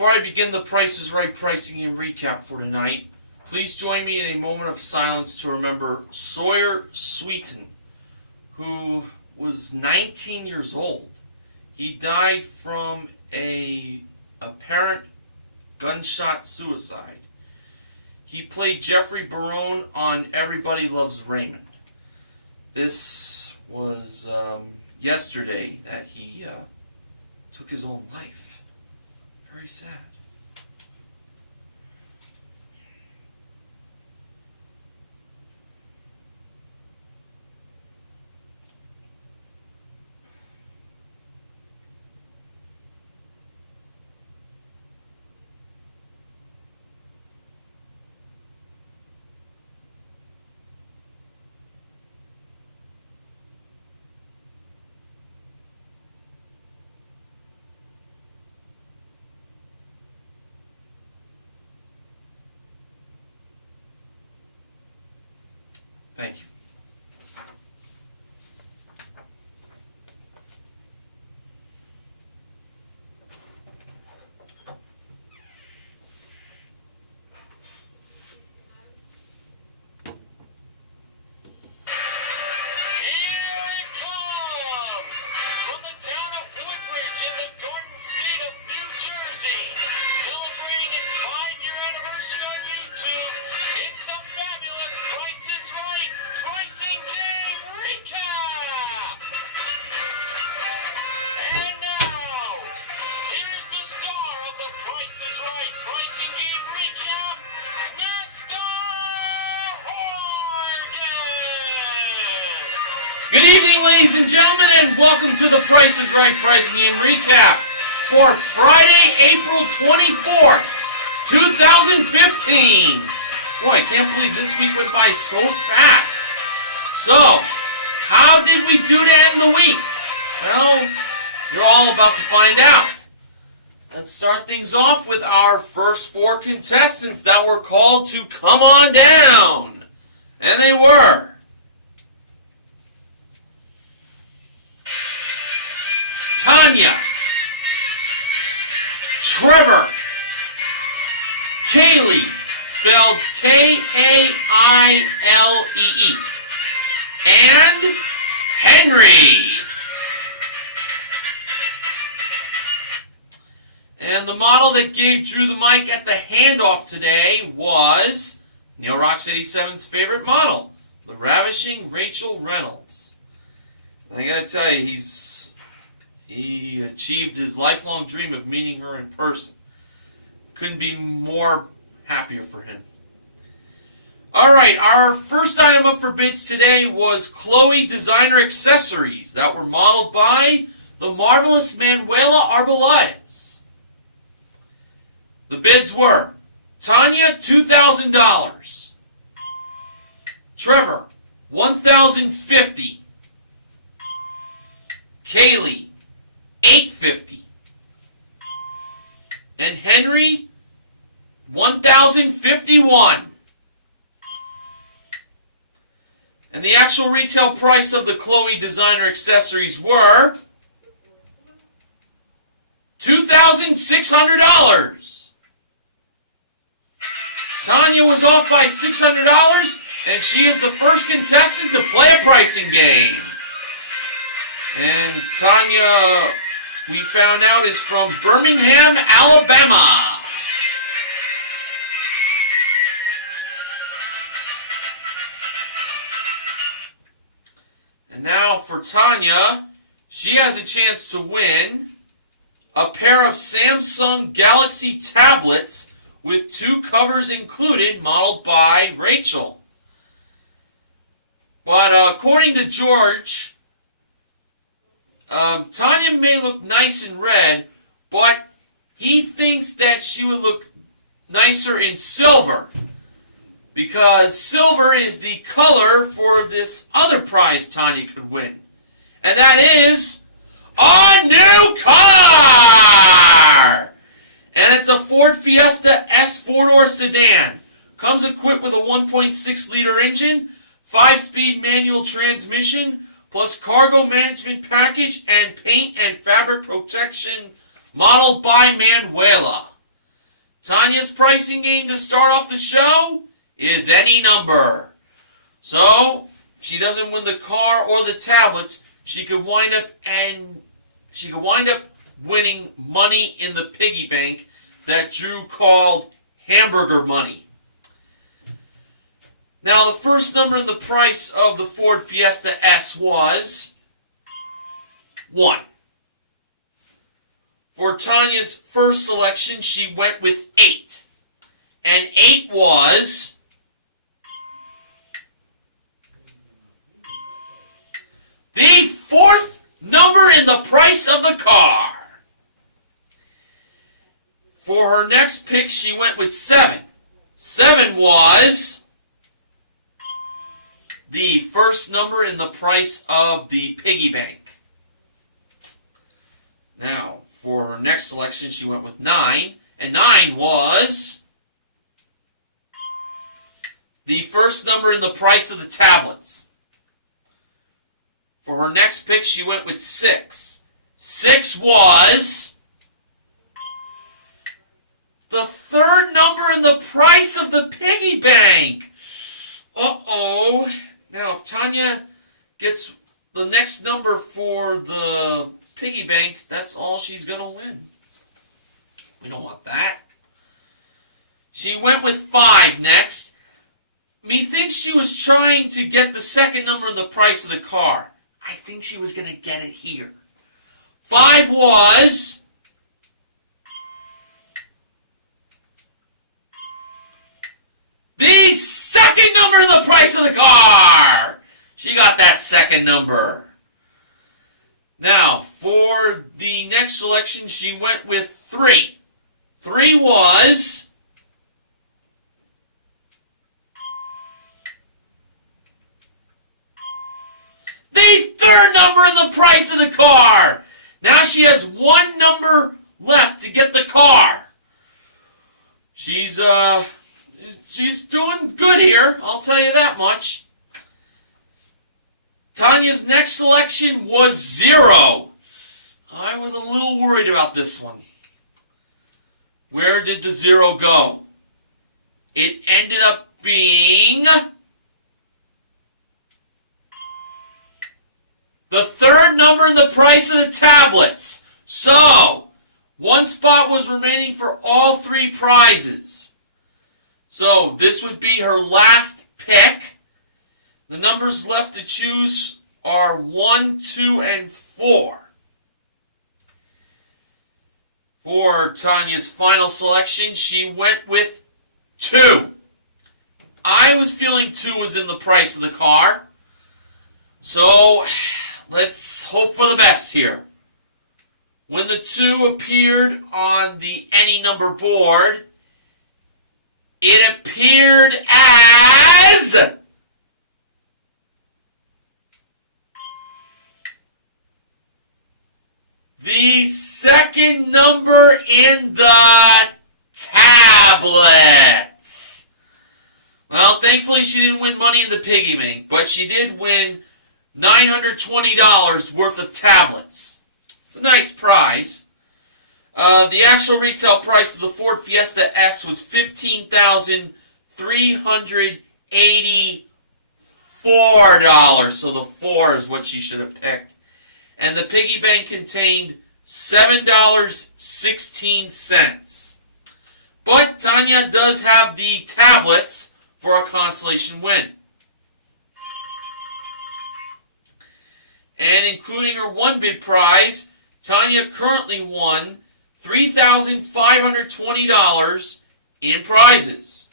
before I begin the Price is Right pricing and recap for tonight, please join me in a moment of silence to remember Sawyer Sweeten, who was 19 years old. He died from a apparent gunshot suicide. He played Jeffrey Barone on Everybody Loves Raymond. This was yesterday that he took his own life. Very sad. Thank you. Good evening, ladies and gentlemen, and welcome to the Price is Right Pricing Game Recap for Friday, April 24th, 2015. Boy, I can't believe this week went by so fast. So, how did we do to end the week? Well, you're all about to find out. Let's start things off with our first four contestants that were called to come on down. And they were Tanya, Trevor, Kaylee, spelled K-A-I-L-E-E, and Henry. And the model that gave Drew the mic at the handoff today was Neil Rocks 87's favorite model, the ravishing Rachel Reynolds. And I gotta tell you, he achieved his lifelong dream of meeting her in person. Couldn't be more happier for him. Alright, our first item up for bids today was Chloe Designer Accessories that were modeled by the marvelous Manuela Arbelaez. The bids were Tanya, $2,000. Trevor, $1,050. Kaylee, $850. And Henry, $1,051. And the actual retail price of the Chloe Designer Accessories were $2,600. Tanya was off by $600, and she is the first contestant to play a pricing game. And Tanya, we found out, is from Birmingham, Alabama. And now for Tanya, she has a chance to win a pair of Samsung Galaxy tablets with 2 covers included, modeled by Rachel. But according to George, Tanya may look nice in red, but he thinks that she would look nicer in silver, because silver is the color for this other prize Tanya could win. And that is a new car! And it's a Ford Fiesta S 4-door sedan. Comes equipped with a 1.6-liter engine, 5-speed manual transmission, plus cargo management package and paint and fabric protection, modeled by Manuela. Tanya's pricing game to start off the show is any number. So, if she doesn't win the car or the tablets, she could wind up winning money in the piggy bank that Drew called hamburger money. Now, the first number in the price of the Ford Fiesta S was 1. For Tanya's first selection, she went with 8. And 8 was the fourth number in the price of the car. For her next pick, she went with 7. 7 was the first number in the price of the piggy bank. Now, for her next selection, she went with 9. And 9 was the first number in the price of the tablets. For her next pick, she went with 6. 6 was the third number in the price of the piggy bank. Uh-oh. Now, if Tanya gets the next number for the piggy bank, that's all she's going to win. We don't want that. She went with 5 next. Methinks she was trying to get the second number in the price of the car. I think she was going to get it here. 5 was the second number in the price of the car. She got that second number. Now, for the next selection, she went with 3. 3 was the third number in the price of the car. Now she has 1 number left to get the car. She's doing good here, I'll tell you that much. Tanya's next selection was 0. I was a little worried about this one. Where did the 0 go? It ended up being the third number in the price of the tablets. So, 1 spot was remaining for all 3 prizes. So, this would be her last pick. The numbers left to choose are 1, 2, and 4. For Tanya's final selection, she went with 2. I was feeling 2 was in the price of the car. So, let's hope for the best here. When the 2 appeared on the any number board, it appeared as the second number in the tablets. Well, thankfully she didn't win money in the piggy bank, but she did win $920 worth of tablets. It's a nice prize. The actual retail price of the Ford Fiesta S was $15,384. So the 4 is what she should have picked. And the piggy bank contained $7.16. But Tanya does have the tablets for a consolation win. And including her 1 bid prize, Tanya currently won $3,520 in prizes.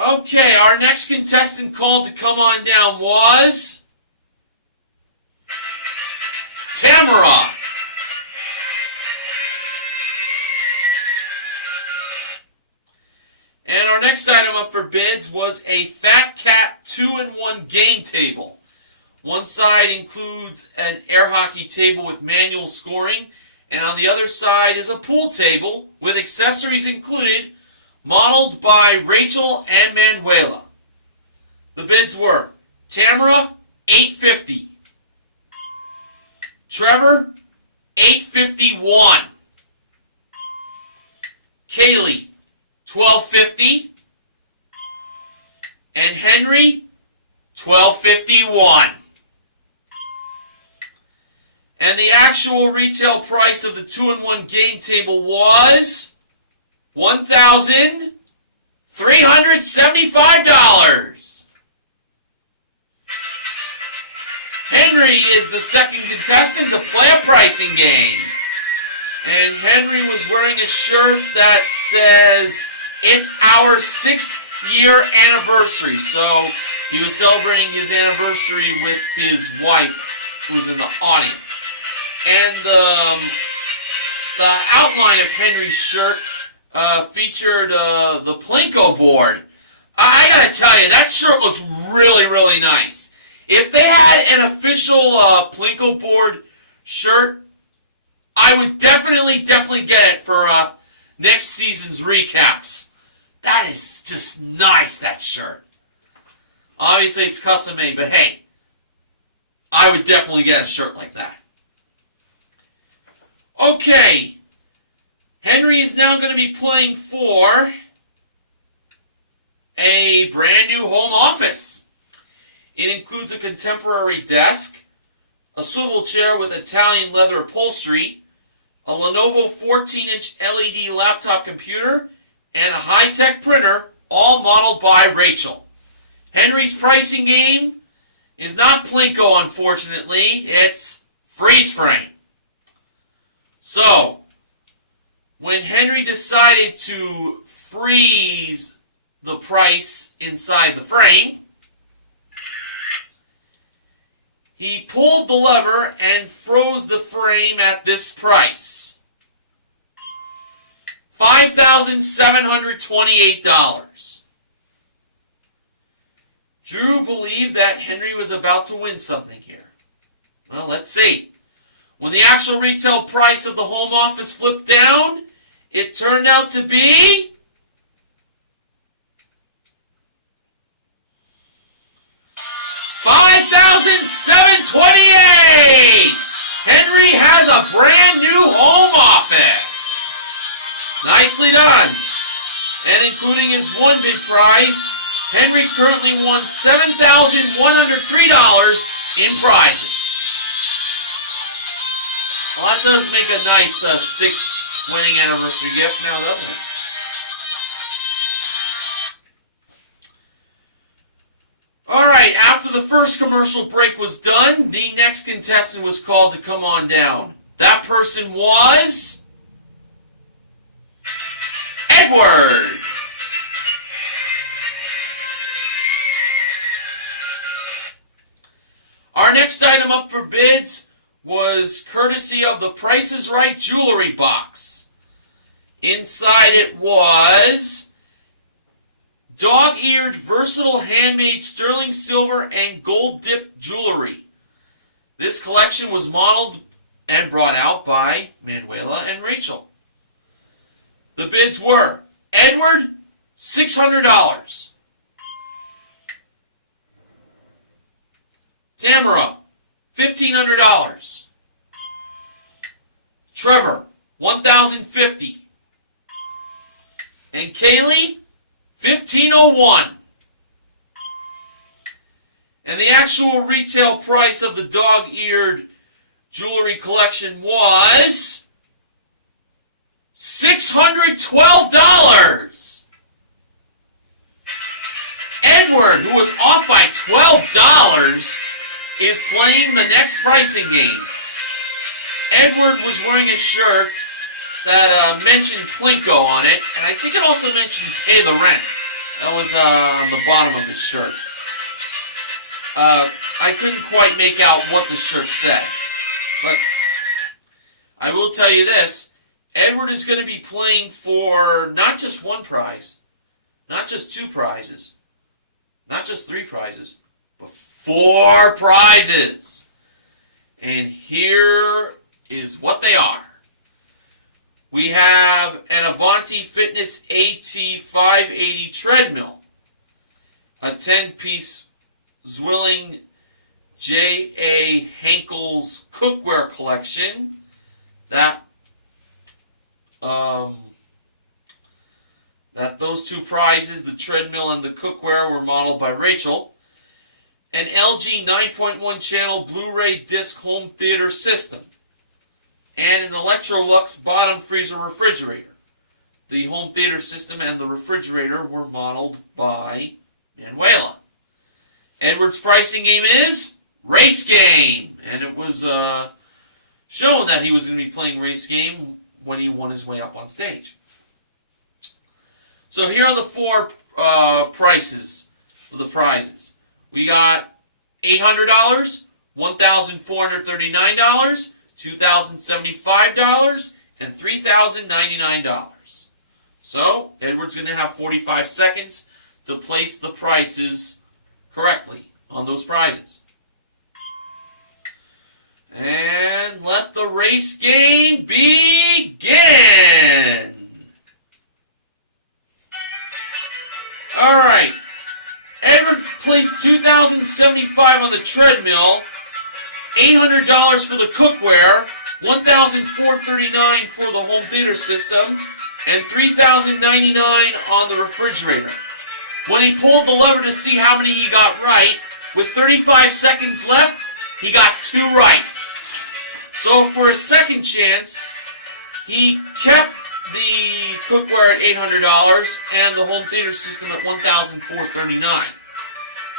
Okay, our next contestant called to come on down was Tamara. And our next item up for bids was a Fat Cat 2-in-1 game table. One side includes an air hockey table with manual scoring, and on the other side is a pool table with accessories included, modeled by Rachel and Manuela. The bids were Tamara, $850. Trevor, $851. And the actual retail price of the 2-in-1 game table was $1,375. Henry is the second contestant to play a pricing game. And Henry was wearing a shirt that says, "It's our 6th year anniversary." So he was celebrating his anniversary with his wife, who was in the audience. And the outline of Henry's shirt featured the Plinko board. I gotta tell you, that shirt looks really, really nice. If they had an official Plinko board shirt, I would definitely get it for next season's recaps. That is just nice, that shirt. Obviously, it's custom made, but hey, I would definitely get a shirt like that. Okay, Henry is now going to be playing for a brand new home office. It includes a contemporary desk, a swivel chair with Italian leather upholstery, a Lenovo 14-inch LED laptop computer, and a high-tech printer, all modeled by Rachel. Henry's pricing game is not Plinko, unfortunately. It's freeze frame. So, when Henry decided to freeze the price inside the frame, he pulled the lever and froze the frame at this price. $5,728. Drew believed that Henry was about to win something here. Well, let's see. When the actual retail price of the home office flipped down, it turned out to be $5,728. Henry has a brand new home office. Nicely done. And including his one big prize, Henry currently won $7,103 in prizes. Well, that does make a nice 6th winning anniversary gift now, doesn't it? Alright, after the first commercial break was done, the next contestant was called to come on down. That person was Edward. Our next item up for bids was courtesy of the Price is Right jewelry box. Inside it was dog-eared versatile handmade sterling silver and gold dipped jewelry. This collection was modeled and brought out by Manuela and Rachel. The bids were Edward, $600. Tamara, $1,500. Trevor, $1,050. And Kaylee, $1,501. And the actual retail price of the dog-eared jewelry collection was $612. Edward, who was off by $12, is playing the next pricing game. Edward was wearing a shirt that mentioned Plinko on it, and I think it also mentioned Pay the Rent. That was on the bottom of his shirt. I couldn't quite make out what the shirt said, but I will tell you this. Edward is going to be playing for not just one prize, not just 2 prizes, not just 3 prizes, but 4 prizes. And here is what they are. We have an Avanti Fitness AT580 treadmill, a 10-piece Zwilling J.A. Henkel's cookware collection. Those 2 prizes, the treadmill and the cookware, were modeled by Rachel. An LG 9.1 channel Blu-ray disc home theater system. and an Electrolux bottom freezer refrigerator. The home theater system and the refrigerator were modeled by Manuela. Edward's pricing game is Race Game, and it was shown that he was going to be playing Race Game when he won his way up on stage. So here are the four prices for the prizes. We got $800, $1,439, $2,075, and $3,099. So Edward's going to have 45 seconds to place the prices correctly on those prizes. And let the race game begin! Alright, Edward placed $2,075 on the treadmill, $800 for the cookware, $1,439 for the home theater system, and $3,099 on the refrigerator. When he pulled the lever to see how many he got right, with 35 seconds left, he got 2 right. So for a second chance, he kept the cookware at $800 and the home theater system at $1,439.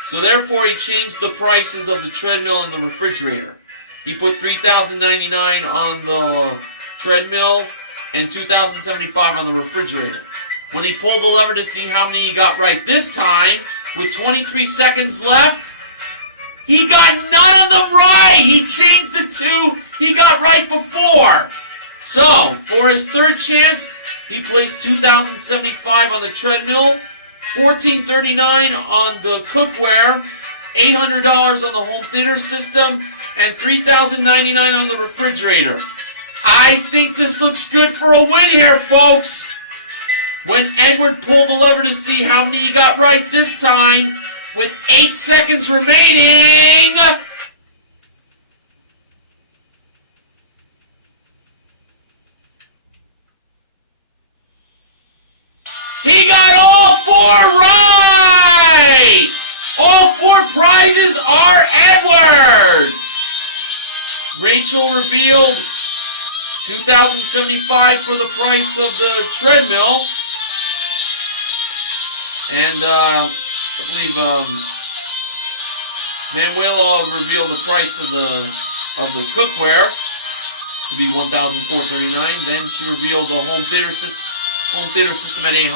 So therefore he changed the prices of the treadmill and the refrigerator. He put $3,099 on the treadmill and $2,075 on the refrigerator. When he pulled the lever to see how many he got right this time, with 23 seconds left, he got none of them right! He changed the 2 he got right before! So, for his third chance, he placed $2,075 on the treadmill, $1,439 on the cookware, $800 on the home theater system, and $3,099 on the refrigerator. I think this looks good for a win here, folks! When Edward pulled the lever to see how many he got right this time, with 8 seconds remaining, he got all 4 right! All 4 prizes are Edward's! Rachel revealed $2,075 for the price of the treadmill. And I believe Manuela revealed the price of the cookware to be $1,439. Then she revealed the home theater system at $800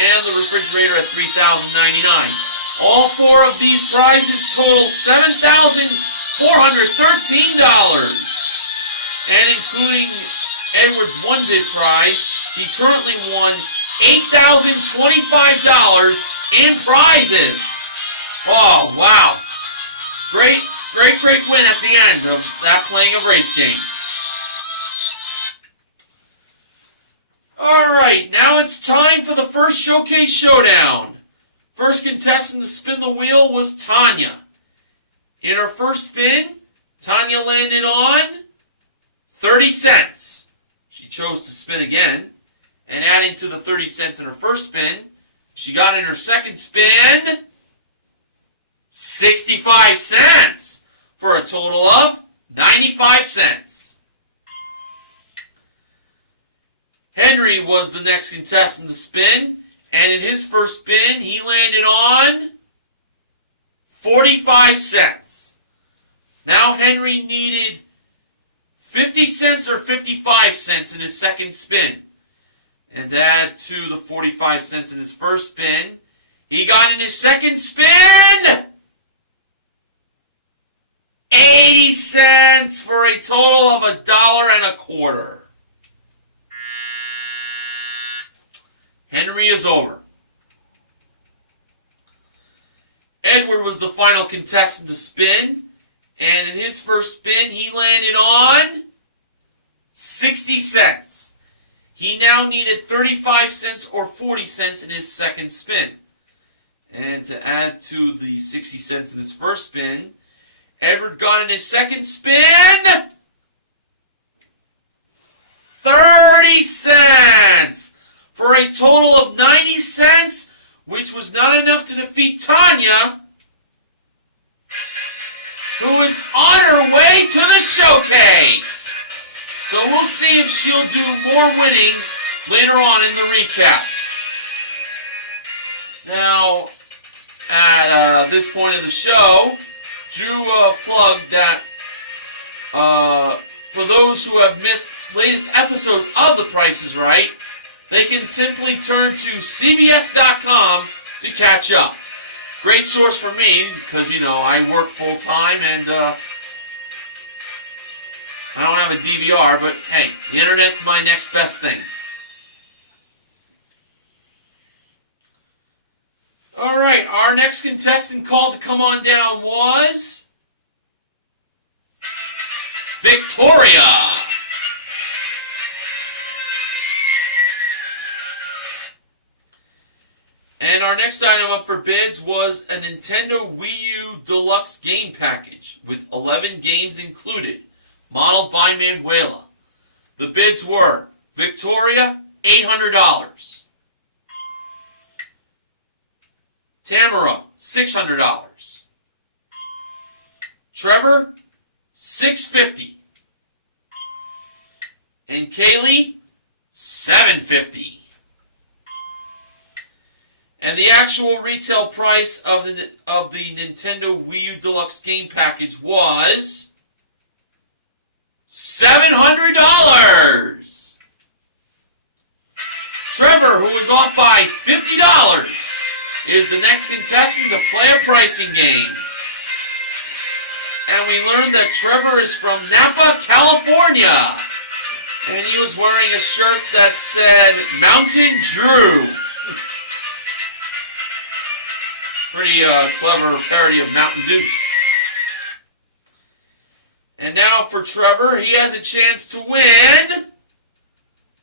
and the refrigerator at $3,099. All 4 of these prizes total $7,413. And including Edward's 1-bid prize, he currently won $8,025 in prizes. Oh, wow. Great win at the end of that playing of Race Game. Alright, now it's time for the first Showcase Showdown. First contestant to spin the wheel was Tanya. In her first spin, Tanya landed on 30 cents. She chose to spin again, and adding to the 30 cents in her first spin, she got in her second spin 65 cents for a total of 95 cents. Henry was the next contestant to spin, and in his first spin, he landed on 45 cents. Now Henry needed 50 cents or 55 cents in his second spin. And to add to the 45 cents in his first spin, he got in his second spin 80 cents for a total of $1.25. Henry is over. Edward was the final contestant to spin, and in his first spin, he landed on 60 cents. He now needed 35 cents or 40 cents in his second spin. And to add to the 60 cents in his first spin, Edward got in his second spin 30 cents for a total of 90 cents, which was not enough to defeat Tanya, who is on her way to the showcase. So we'll see if she'll do more winning later on in the recap. Now, at this point in the show, Drew plugged that for those who have missed latest episodes of The Price is Right, they can simply turn to CBS.com to catch up. Great source for me because, I work full-time and I don't have a DVR, but hey, the internet's my next best thing. All right, our next contestant called to come on down was Victoria. And our next item up for bids was a Nintendo Wii U Deluxe Game Package with 11 games included, modeled by Manuela. The bids were Victoria, $800. Tamara, $600. Trevor, $650. And Kaylee, $750. And the actual retail price of the Nintendo Wii U Deluxe Game Package was $700. Trevor, who was off by $50, is the next contestant to play a pricing game. And we learned that Trevor is from Napa, California. And he was wearing a shirt that said Mountain Drew. Pretty clever parody of Mountain Dew. And now for Trevor, he has a chance to win.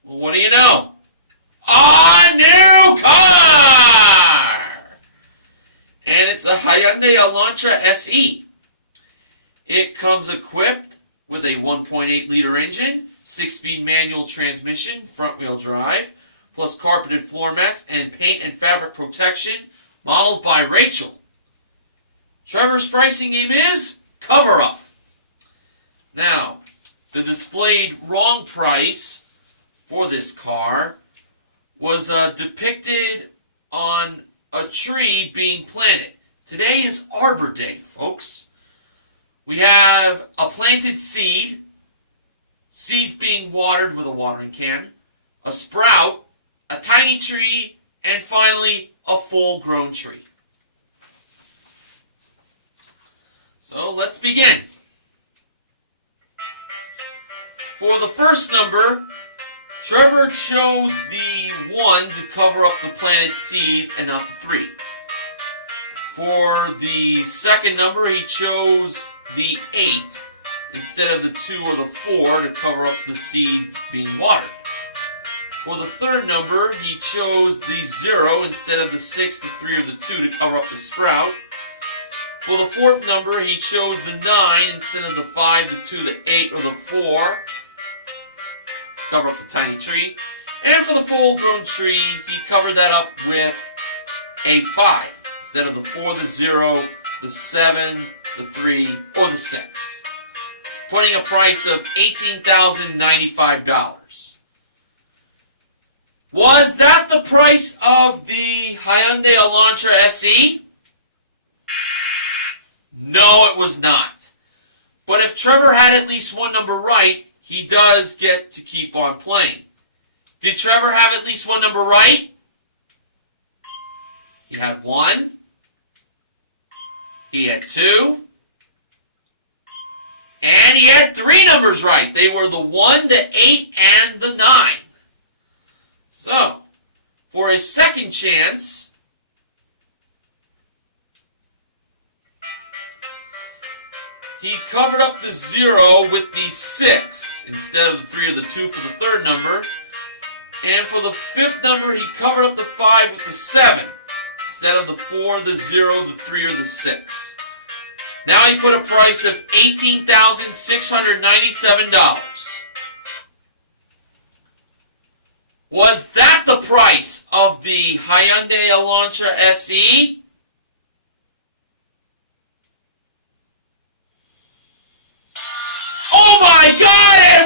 Well, what do you know? A new car! And it's a Hyundai Elantra SE. It comes equipped with a 1.8-liter engine, 6-speed manual transmission, front-wheel drive, plus carpeted floor mats and paint and fabric protection, modeled by Rachel. Trevor's pricing game is Cover Up. Now, the displayed wrong price for this car was depicted on a tree being planted. Today is Arbor Day, folks. We have a planted seed, seeds being watered with a watering can, a sprout, a tiny tree, and finally, a full-grown tree. So let's begin. For the first number, Trevor chose the 1 to cover up the planted seed and not the 3. For the second number, he chose the 8 instead of the 2 or the 4 to cover up the seeds being watered. For the third number, he chose the 0 instead of the 6, the 3, or the 2 to cover up the sprout. For the fourth number, he chose the 9 instead of the 5, the 2, the 8, or the 4 to cover up the tiny tree. And for the full-grown tree, he covered that up with a 5 instead of the 4, the 0, the 7, the 3, or the 6, putting a price of $18,095. Was that the price of the Hyundai Elantra SE? No, it was not. But if Trevor had at least one number right, he does get to keep on playing. Did Trevor have at least one number right? He had 1. He had 2. And he had 3 numbers right. They were the 1, the 8, and the 9. So, for his second chance, he covered up the 0 with the 6 instead of the 3 or the 2 for the third number. And for the fifth number, he covered up the 5 with the 7 instead of the 4, the 0, the 3, or the 6. Now he put a price of $18,697. Was that the price of the Hyundai Elantra SE? Oh my God, it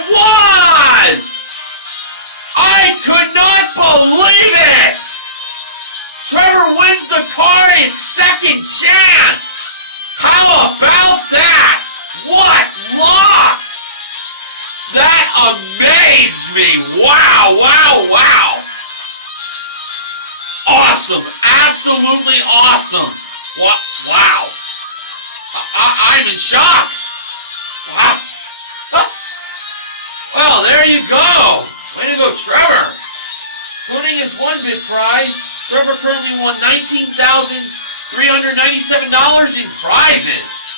second chance! How about that? What luck! That amazed me! Wow, wow, wow! Awesome! Absolutely awesome! What? Wow! I'm in shock! Wow! Well, there you go! Way to go, Trevor! Putting his one bid prize, Trevor currently won $19,397 in prizes.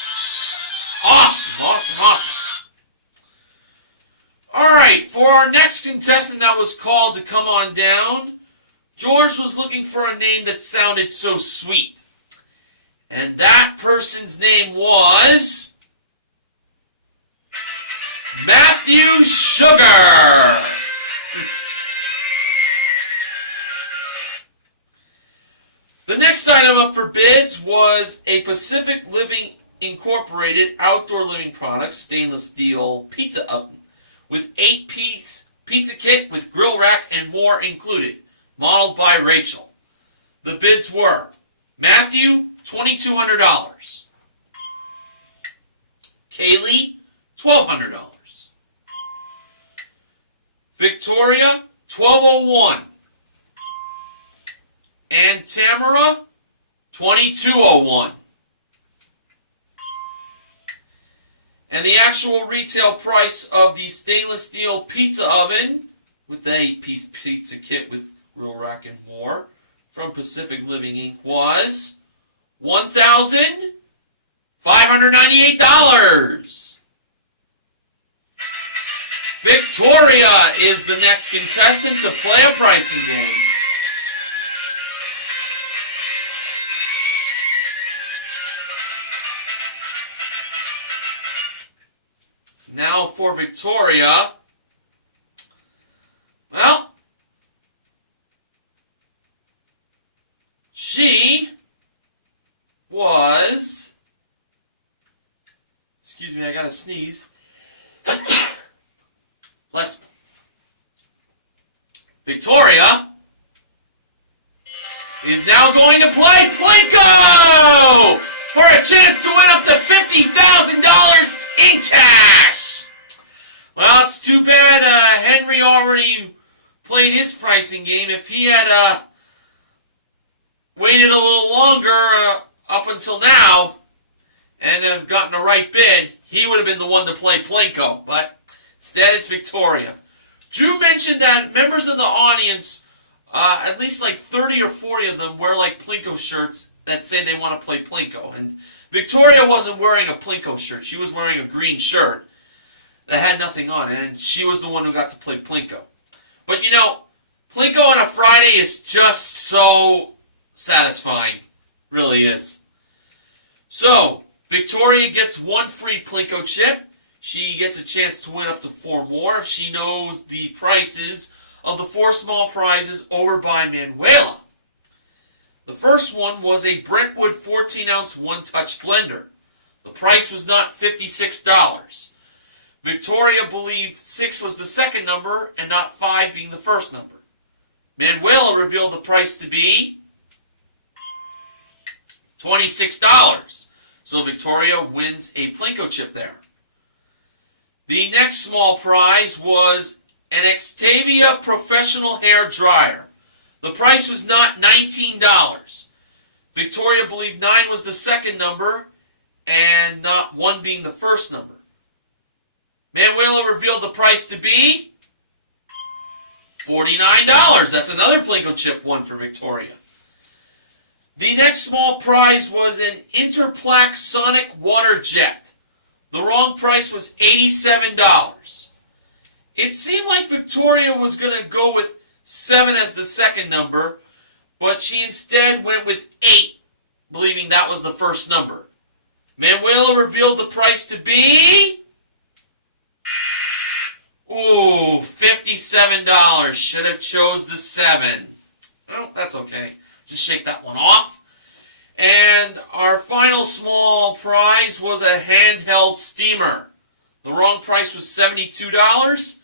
Awesome, awesome, awesome. Alright, for our next contestant that was called to come on down, George was looking for a name that sounded so sweet. And that person's name was Matthew Sugar. The next item up for bids was a Pacific Living Incorporated outdoor living products stainless steel pizza oven with 8-piece pizza kit with grill rack and more included, modeled by Rachel. The bids were Matthew, $2,200. Kaylee, $1,200. Victoria, $1,201. And Tamara, $2,201. And the actual retail price of the stainless steel pizza oven with the 8-piece pizza kit with grill rack and more from Pacific Living Inc. was $1,598. Victoria is the next contestant to play a pricing game. Now for Victoria, well, she was, excuse me, I gotta sneeze. Bless me. Victoria is now going to play Plinko for a chance to win up to $50,000 in cash. Well, it's too bad Henry already played his pricing game. If he had waited a little longer up until now and have gotten the right bid, he would have been the one to play Plinko. But instead, it's Victoria. Drew mentioned that members of the audience, at least like 30 or 40 of them, wear like Plinko shirts that say they want to play Plinko. And Victoria wasn't wearing a Plinko shirt. She was wearing a green shirt that had nothing on it, and she was the one who got to play Plinko. But you know, Plinko on a Friday is just so satisfying. Really is. So, Victoria gets one free Plinko chip. She gets a chance to win up to 4 more if she knows the prices of the 4 small prizes over by Manuela. The first one was a Brentwood 14-ounce one-touch blender. The price was not $56. Victoria believed 6 was the second number and not 5 being the first number. Manuela revealed the price to be $26. So Victoria wins a Plinko chip there. The next small prize was an Xtavia professional hair dryer. The price was not $19. Victoria believed 9 was the second number and not 1 being the first number. Manuela revealed the price to be $49. That's another Plinko chip won for Victoria. The next small prize was an Interplaque Sonic Water Jet. The wrong price was $87. It seemed like Victoria was going to go with 7 as the second number, but she instead went with 8, believing that was the first number. Manuela revealed the price to be $57. Should have chose the 7. Well, that's okay. Just shake that one off. And our final small prize was a handheld steamer. The wrong price was $72.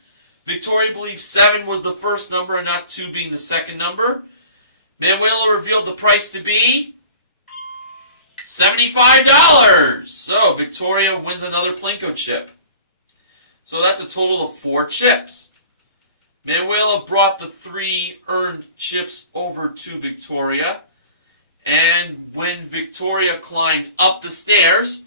Victoria believes 7 was the first number and not 2 being the second number. Manuela revealed the price to be $75. So Victoria wins another Plinko chip. So that's a total of 4 chips. Manuela brought the 3 earned chips over to Victoria. And when Victoria climbed up the stairs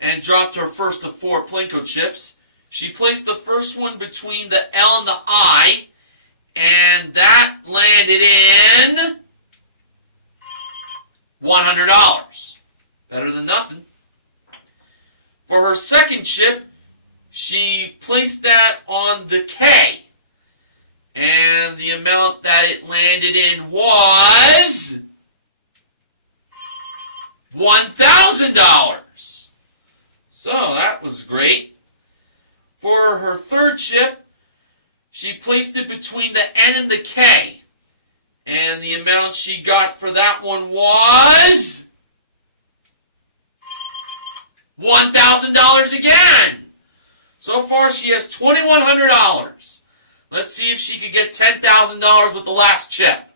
and dropped her first of 4 Plinko chips, she placed the first one between the L and the I, and that landed in $100. Better than nothing. For her second chip, she placed that on the K, and the amount that it landed in was $1,000. So that was great. For her third chip, she placed it between the N and the K, and the amount she got for that one was $1,000 again. So far, she has $2,100. Let's see if she could get $10,000 with the last chip.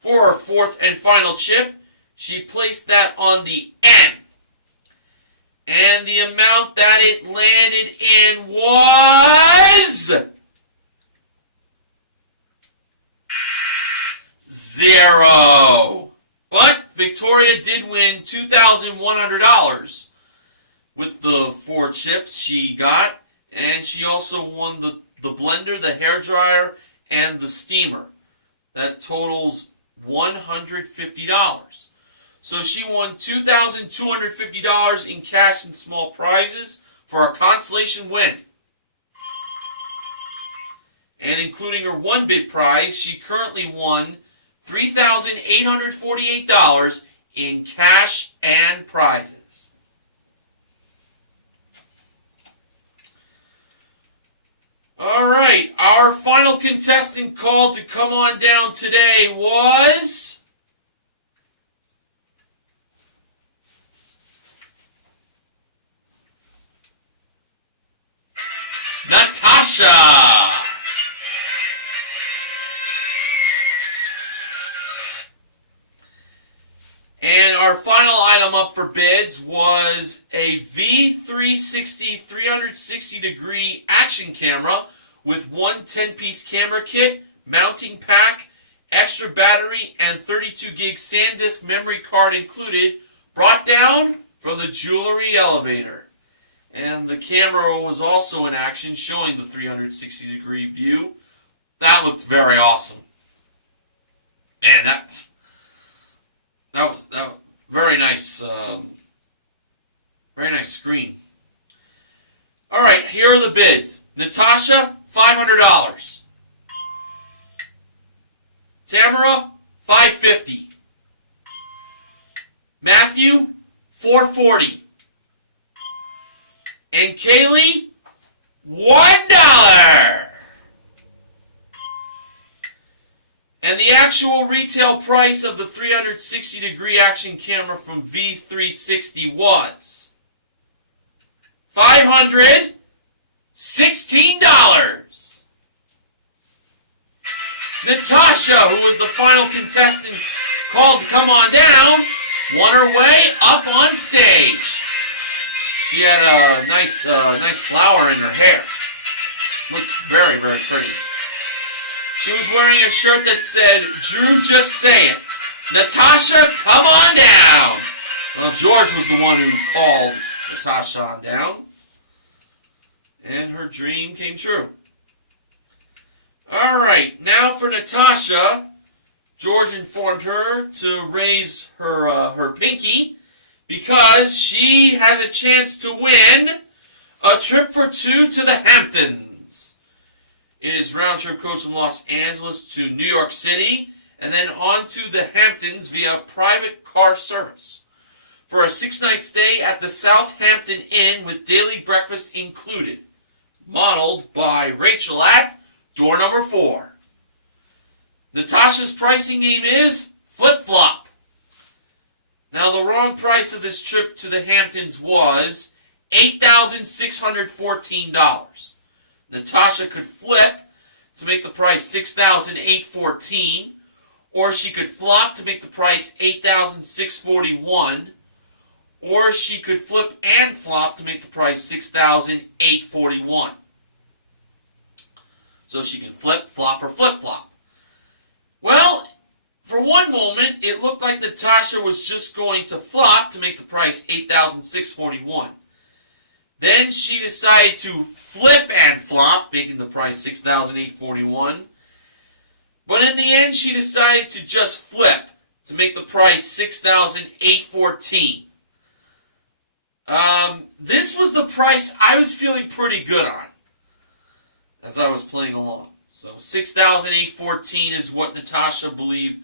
For her fourth and final chip, she placed that on the N. And the amount that it landed in was $0. But Victoria did win $2,100 with the 4 chips she got. And she also won the blender, the hairdryer, and the steamer. That totals $150. So she won $2,250 in cash and small prizes for a consolation win. And including her 1 bid prize, she currently won $3,848 in cash and prizes. All right, our final contestant called to come on down today was Natasha. And our final item up for bids was a V360 360-degree action camera with 1 10-piece camera kit, mounting pack, extra battery, and 32 gig SanDisk memory card included, brought down from the jewelry elevator. And the camera was also in action, showing the 360-degree view. That looked very awesome. And that was very nice. Very nice screen. All right, here are the bids. Natasha, $500. Tamara, $550. Matthew, $440. And Kaylee, $1. And the actual retail price of the 360-degree action camera from V360 was $516. Natasha, who was the final contestant called to come on down, won her way up on stage. She had a nice flower in her hair. Looked very, very pretty. She was wearing a shirt that said, "Drew, just say it. Natasha, come on down." Well, George was the one who called Natasha on down. And her dream came true. All right, now for Natasha, George informed her to raise her pinky because she has a chance to win a trip for 2 to the Hamptons. It is round-trip coach from Los Angeles to New York City, and then on to the Hamptons via private car service for a 6-night stay at the Southampton Inn with daily breakfast included, modeled by Rachel at door number 4. Natasha's pricing game is flip-flop. Now, the wrong price of this trip to the Hamptons was $8,614. Natasha could flip to make the price $6,814, or she could flop to make the price $8,641, or she could flip and flop to make the price $6,841. So she can flip, flop, or flip-flop. Well, for one moment, it looked like Natasha was just going to flop to make the price $8,641. Then she decided to flip and flop, making the price $6,841. But in the end, she decided to just flip to make the price $6,814. This was the price I was feeling pretty good on as I was playing along. So $6,814 is what Natasha believed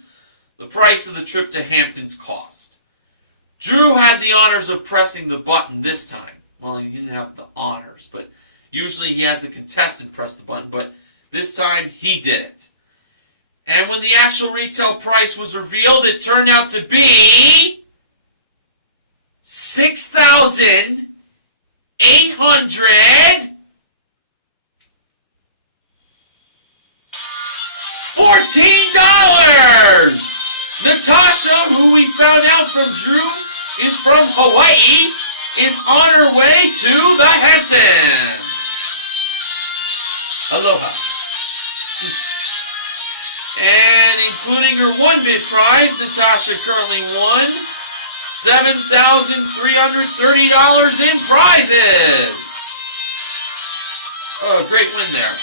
the price of the trip to Hamptons cost. Drew had the honors of pressing the button this time. Well, he didn't have the honors, but usually he has the contestant press the button, but this time he did it. And when the actual retail price was revealed, it turned out to be $6,814. Natasha, who we found out from Drew is from Hawaii, is on her way to the Hamptons. Aloha. And including her one bid prize, Natasha currently won $7,330 in prizes. Oh, great win there.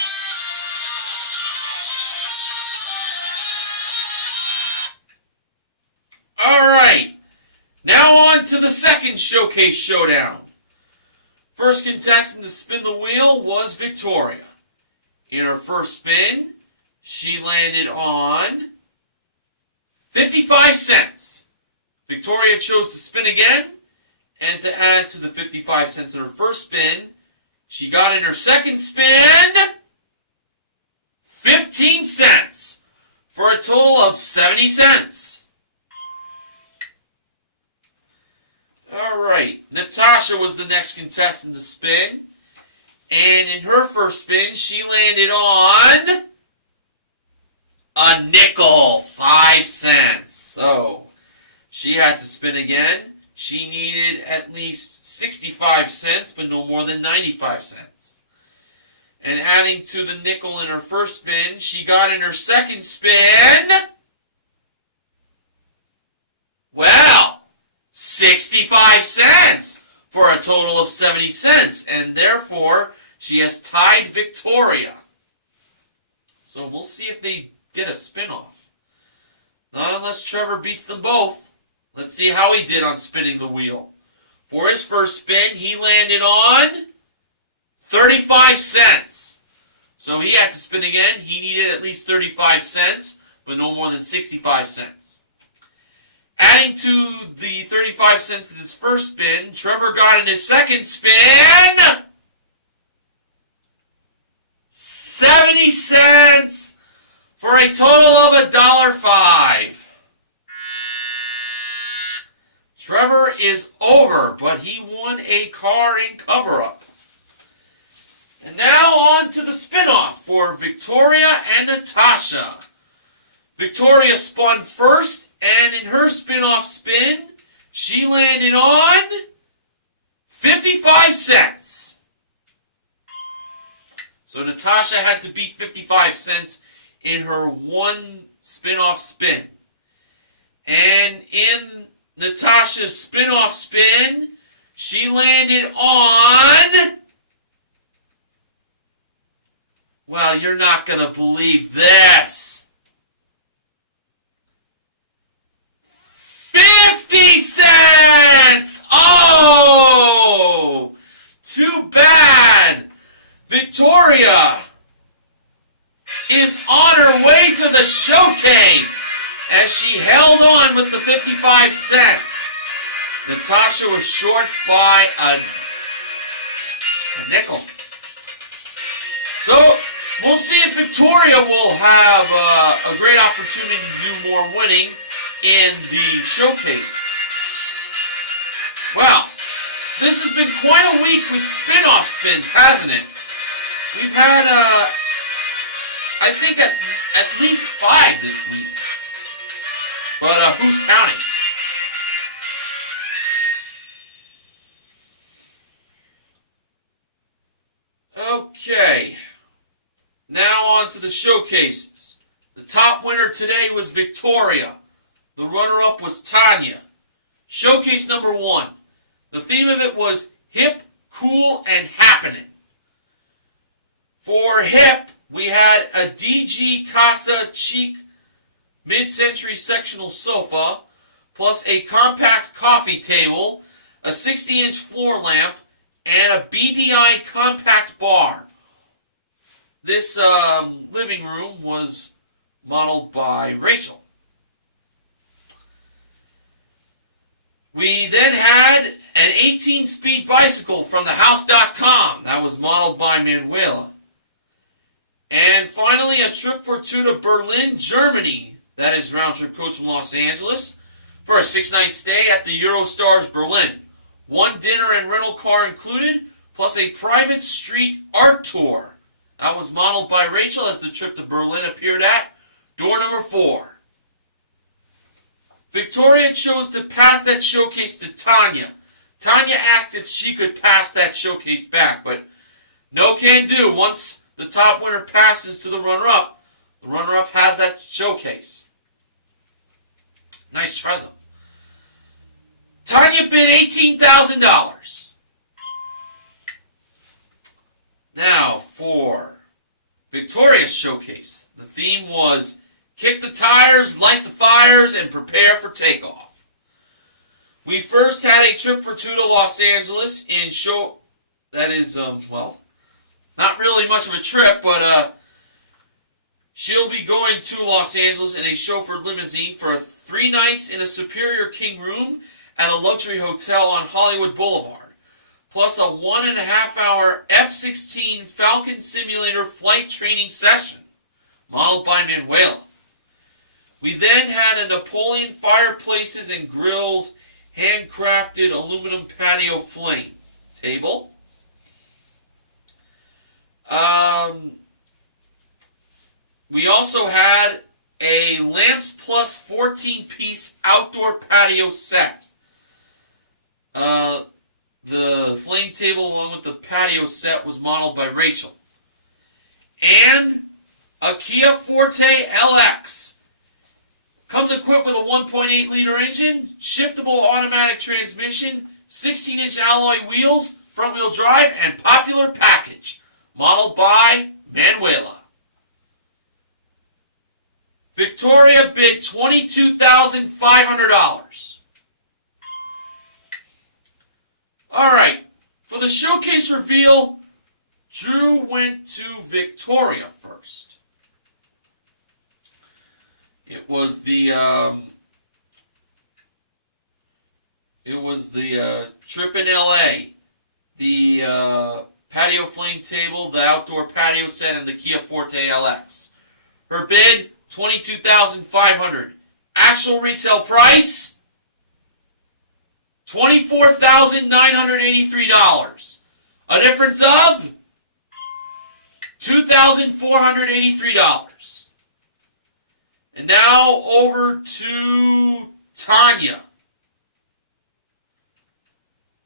All right. Now on to the second showcase showdown. First contestant to spin the wheel was Victoria. In her first spin, she landed on 55 cents. Victoria chose to spin again, and to add to the 55 cents in her first spin, she got in her second spin 15 cents for a total of 70 cents. Alright, Natasha was the next contestant to spin, and in her first spin, she landed on a nickel, 5 cents. So, she had to spin again. She needed at least 65 cents, but no more than 95 cents. And adding to the nickel in her first spin, she got in her second spin, well, 65 cents for a total of 70 cents. And therefore, she has tied Victoria. So we'll see if they get a spin-off. Not unless Trevor beats them both. Let's see how he did on spinning the wheel. For his first spin, he landed on 35 cents. So he had to spin again. He needed at least 35 cents, but no more than 65 cents. Adding to the 35 cents in his first spin, Trevor got in his second spin 70 cents for a total of $1.05. Trevor is over, but he won a car in cover-up. And now on to the spin-off for Victoria and Natasha. Victoria spun first, and in her spin-off spin, she landed on 55 cents. So Natasha had to beat 55 cents in her one spin-off spin. And in Natasha's spin-off spin, she landed on, well, you're not going to believe this, 50 cents! Oh! Too bad! Victoria is on her way to the showcase as she held on with the 55 cents. Natasha was short by a nickel. So, we'll see if Victoria will have a great opportunity to do more winning in the showcase. Well, this has been quite a week with spin-off spins, hasn't it? We've had, I think at least 5 this week. But who's counting? Okay. Now on to the showcases. The top winner today was Victoria. The runner-up was Tanya. Showcase number 1. The theme of it was hip, cool, and happening. For hip, we had a DG Casa Chic mid-century sectional sofa, plus a compact coffee table, a 60-inch floor lamp, and a BDI compact bar. This living room was modeled by Rachel. We then had an 18-speed bicycle from thehouse.com. That was modeled by Manuela. And finally, a trip for two to Berlin, Germany. That is round-trip coach from Los Angeles for a 6-night stay at the Eurostars Berlin. 1 dinner and rental car included, plus a private street art tour. That was modeled by Rachel as the trip to Berlin appeared at door number 4. Victoria chose to pass that showcase to Tanya. Tanya asked if she could pass that showcase back, but no can do. Once the top winner passes to the runner-up has that showcase. Nice try, though. Tanya bid $18,000. Now, for Victoria's showcase, the theme was kick the tires, light the fires, and prepare for takeoff. We first had a trip for two to Los Angeles in that is, not really much of a trip, but she'll be going to Los Angeles in a chauffeured limousine for 3 nights in a Superior King room at a luxury hotel on Hollywood Boulevard, plus a 1.5-hour F-16 Falcon Simulator flight training session, modeled by Manuela. We then had a Napoleon fireplaces and grills handcrafted aluminum patio flame table. We also had a Lamps Plus 14-piece outdoor patio set. The flame table along with the patio set was modeled by Rachel. And a Kia Forte LX. Comes equipped with a 1.8-liter engine, shiftable automatic transmission, 16-inch alloy wheels, front-wheel drive, and popular package. Modeled by Manuela. Victoria bid $22,500. Alright, for the showcase reveal, Drew went to Victoria first. It was the trip in LA, the patio flame table, the outdoor patio set, and the Kia Forte LX. Her bid, $22,500. Actual retail price, $24,983. A difference of $2,483. And now over to Tanya.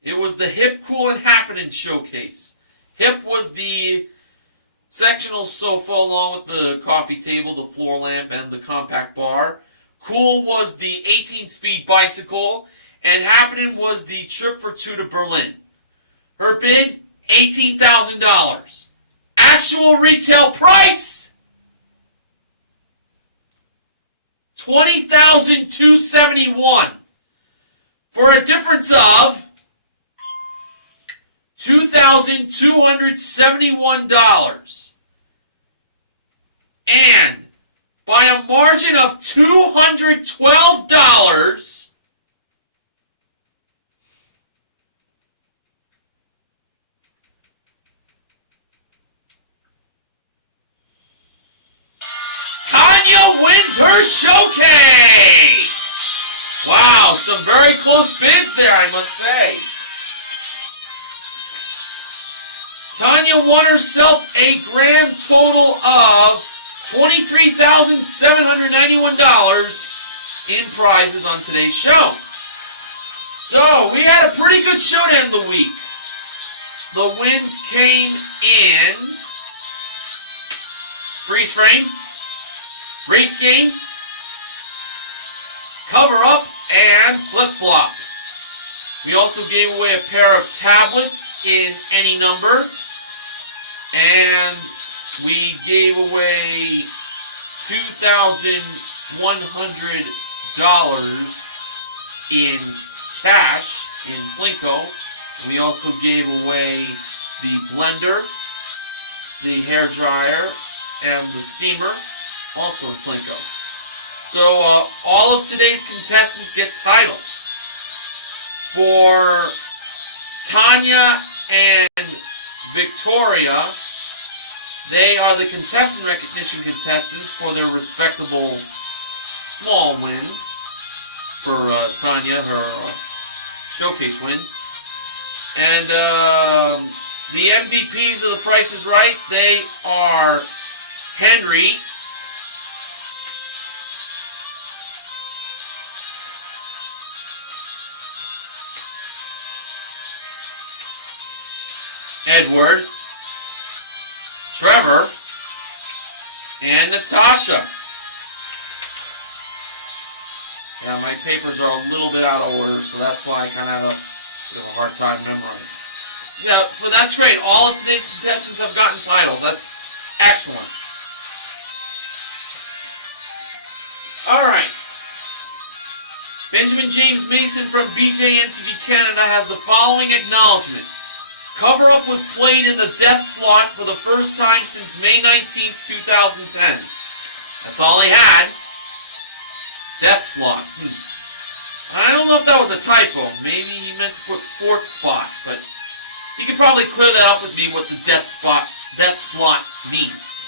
It was the Hip, Cool, and Happening showcase. Hip was the sectional sofa along with the coffee table, the floor lamp, and the compact bar. Cool was the 18-speed bicycle. And Happening was the trip for two to Berlin. Her bid, $18,000. Actual retail price, $20,271. For a difference of $2,271. And by a margin of $212, Tanya wins her showcase! Wow, some very close bids there, I must say. Tanya won herself a grand total of $23,791 in prizes on today's show. So, we had a pretty good show to end the week. The wins came in freeze frame, race game, cover up, and flip flop. We also gave away a pair of tablets in any number, and we gave away $2,100 in cash in Plinko. We also gave away the blender, the hair dryer, and the steamer, also in Plinko. So all of today's contestants get titles. For Tanya and Victoria, they are the contestant recognition contestants for their respectable small wins. For Tanya, her showcase win. And the MVPs of The Price is Right, they are Henry, Edward, Trevor, and Natasha. Yeah, my papers are a little bit out of order, so that's why I kind of have a hard time memorizing. Yeah, but that's great. All of today's contestants have gotten titles. That's excellent. All right. Benjamin James Mason from BJMTV Canada has the following acknowledgement. Cover Up was played in the death slot for the first time since May 19th, 2010. That's all he had. Death slot. I don't know if that was a typo. Maybe he meant to put fourth spot, but you could probably clear that up with me what the death slot means.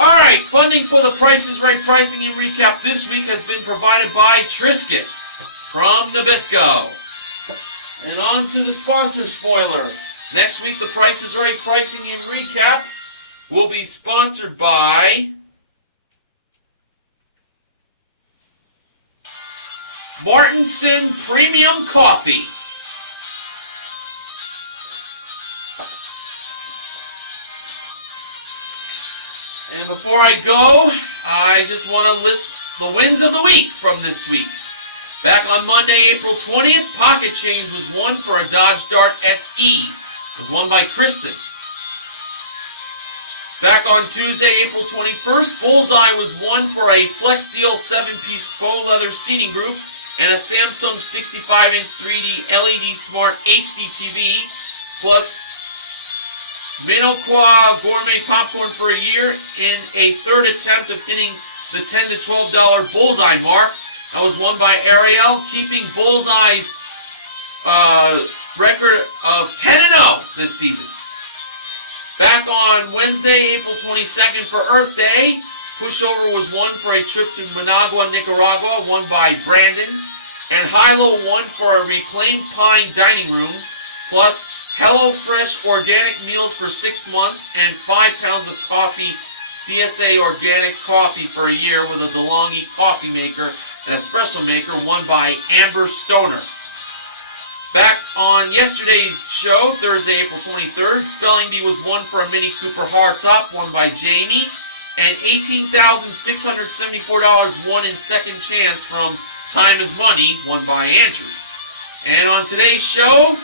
Alright, funding for the Price is Right pricing and recap this week has been provided by Triscuit from Nabisco. And on to the sponsor spoiler. Next week, the Price is Right pricing and recap will be sponsored by Martinson Premium Coffee. And before I go, I just want to list the wins of the week from this week. Back on Monday, April 20th, Pocket Change was won for a Dodge Dart SE. It was won by Kristen. Back on Tuesday, April 21st, Bullseye was won for a Flex Steel 7-piece faux leather seating group and a Samsung 65-inch 3D LED Smart HD TV, plus Minocqua Gourmet Popcorn for a year in a third attempt of hitting the $10 to $12 Bullseye mark. That was won by Ariel, keeping Bullseye's record of 10-0 this season. Back on Wednesday, April 22nd for Earth Day, Pushover was won for a trip to Managua, Nicaragua, won by Brandon. And Hilo won for a reclaimed pine dining room, plus HelloFresh organic meals for 6 months and 5 pounds of coffee, CSA organic coffee for a year with a DeLonghi coffee maker, an espresso maker, won by Amber Stoner. Back on yesterday's show, Thursday, April 23rd, Spelling Bee was won for a Mini Cooper hardtop, won by Jamie, and $18,674 won in second chance from Time is Money, won by Andrew. And on today's show,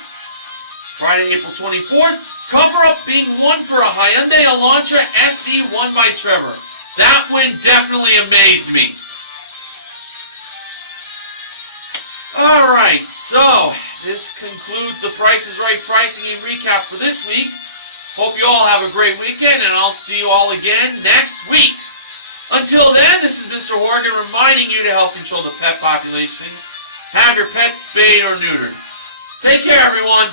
Friday, April 24th, Cover Up being won for a Hyundai Elantra SE, won by Trevor. That win definitely amazed me. Alright, so this concludes the Price is Right pricing and recap for this week. Hope you all have a great weekend, and I'll see you all again next week. Until then, this is Mr. Horgan reminding you to help control the pet population. Have your pets spayed or neutered. Take care, everyone.